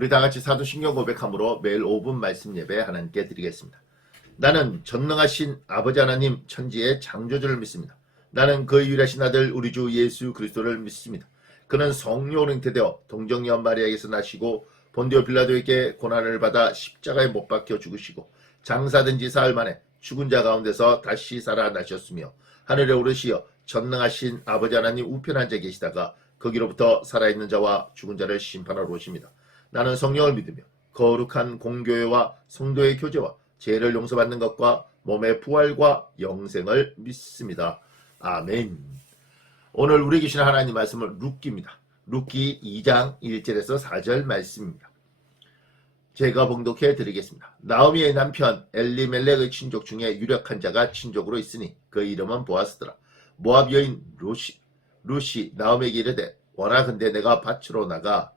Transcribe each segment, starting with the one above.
우리 다 같이 사도신경 고백함으로 매일 5분 말씀 예배 하나님께 드리겠습니다. 나는 전능하신 아버지 하나님 천지의 창조주를 믿습니다. 나는 그 유일하신 아들 우리 주 예수 그리스도를 믿습니다. 그는 성령으로 잉태되어 동정녀 마리아에게서 나시고 본디오 빌라도에게 고난을 받아 십자가에 못 박혀 죽으시고 장사된 지 사흘 만에 죽은 자 가운데서 다시 살아나셨으며 하늘에 오르시어 전능하신 아버지 하나님 우편 앉아 계시다가 거기로부터 살아있는 자와 죽은 자를 심판하러 오십니다. 나는 성령을 믿으며 거룩한 공교회와 성도의 교제와 죄를 용서받는 것과 몸의 부활과 영생을 믿습니다. 아멘. 오늘 우리 계신 하나님 말씀은 룻기입니다. 룻기 2장 1절에서 4절 말씀입니다. 제가 봉독해 드리겠습니다. 나오미의 남편 엘리멜렉의 친족 중에 유력한 자가 친족으로 있으니 그 이름은 보아스더라. 모압 여인 루시, 루시 나오미에게 이르되 원하건대 내가 밭으로 나가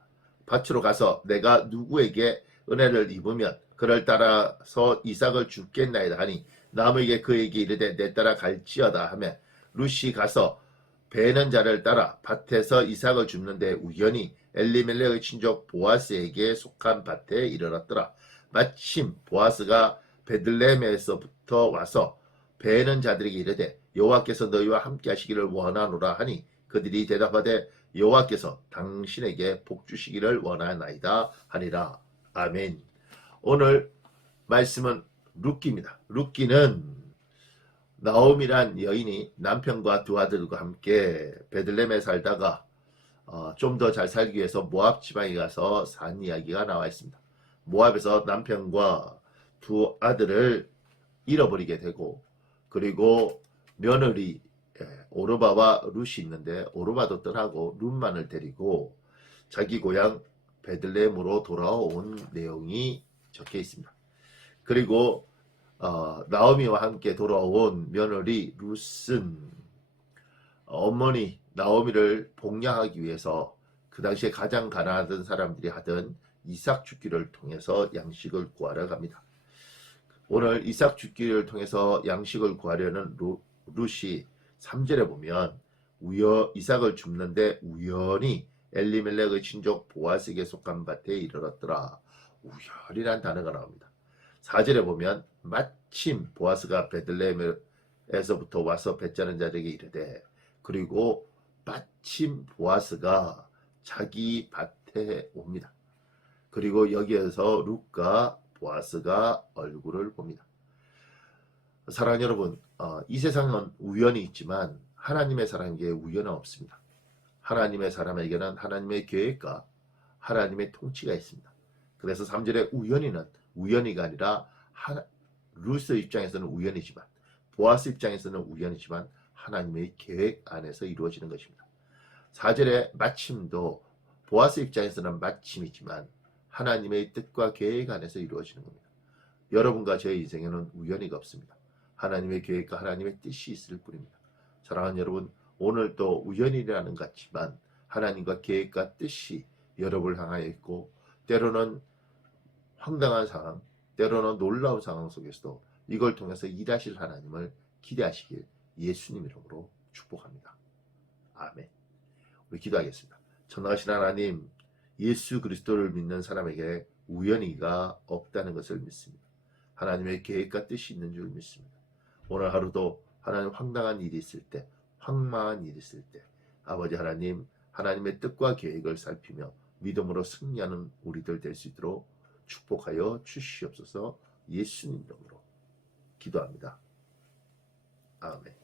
밭으로 가서 내가 누구에게 은혜를 입으면 그를 따라서 이삭을 죽겠나이다 하니 나무에게 그에게 이르되 내 따라 갈지어다 하며 루시 가서 베는 자를 따라 밭에서 이삭을 줍는데 우연히 엘리멜렉의 친족 보아스에게 속한 밭에 이르렀더라. 마침 보아스가 베들레헴에서부터 와서 베는 자들에게 이르되 여호와께서 너희와 함께 하시기를 원하노라 하니 그들이 대답하되 여호와께서 당신에게 복 주시기를 원하나이다 하니라. 아멘. 오늘 말씀은 룻기입니다. 룻기는 나옴이란 여인이 남편과 두 아들과 함께 베들렘에 살다가 어, 좀 더 잘 살기 위해서 모압 지방에 가서 산 이야기가 나와 있습니다. 모압에서 남편과 두 아들을 잃어버리게 되고 그리고 며느리 예, 오르바와 룻이 있는데 오르바도 떠나고 룻만을 데리고 자기 고향 베들레헴으로 돌아온 내용이 적혀 있습니다. 그리고 어, 나오미와 함께 돌아온 며느리 룻은 어머니 나오미를 복양하기 위해서 그 당시에 가장 가난하던 사람들이 하던 이삭 죽기를 통해서 양식을 구하러 갑니다. 오늘 이삭 죽기를 통해서 양식을 구하려는 루, 룻이 3절에 보면 우여 이삭을 줍는데 우연히 엘리멜렉의 친족 보아스에게 속한 밭에 이르렀더라. 우연이란 단어가 나옵니다. 4절에 보면 마침 보아스가 베들레헴에서부터 와서 뱉자는 자에게 이르되 그리고 마침 보아스가 자기 밭에 옵니다. 그리고 여기에서 룻과 보아스가 얼굴을 봅니다. 사랑 여러분, 어, 이 세상은 우연이 있지만 하나님의 사람에게 우연은 없습니다. 하나님의 사람에게는 하나님의 계획과 하나님의 통치가 있습니다. 그래서 3절에 우연이는 우연이가 아니라 하나, 루스 입장에서는 우연이지만 보아스 입장에서는 우연이지만 하나님의 계획 안에서 이루어지는 것입니다. 4절에 마침도 보아스 입장에서는 마침이지만 하나님의 뜻과 계획 안에서 이루어지는 겁니다. 여러분과 저의 인생에는 우연이가 없습니다. 하나님의 계획과 하나님의 뜻이 있을 뿐입니다. 사랑하는 여러분, 오늘도 우연이라는 것 같지만 하나님과 계획과 뜻이 여러분을 향하여 있고 때로는 황당한 상황, 때로는 놀라운 상황 속에서도 이걸 통해서 일하실 하나님을 기대하시길 예수님 이름으로 축복합니다. 아멘. 우리 기도하겠습니다. 전능하신 하나님, 예수 그리스도를 믿는 사람에게 우연히가 없다는 것을 믿습니다. 하나님의 계획과 뜻이 있는 줄 믿습니다. 오늘 하루도 하나님 황당한 일이 있을 때, 황망한 일이 있을 때, 아버지 하나님, 하나님의 뜻과 계획을 살피며 믿음으로 승리하는 우리들 될 수 있도록 축복하여 주시옵소서 예수님 이름으로 기도합니다. 아멘.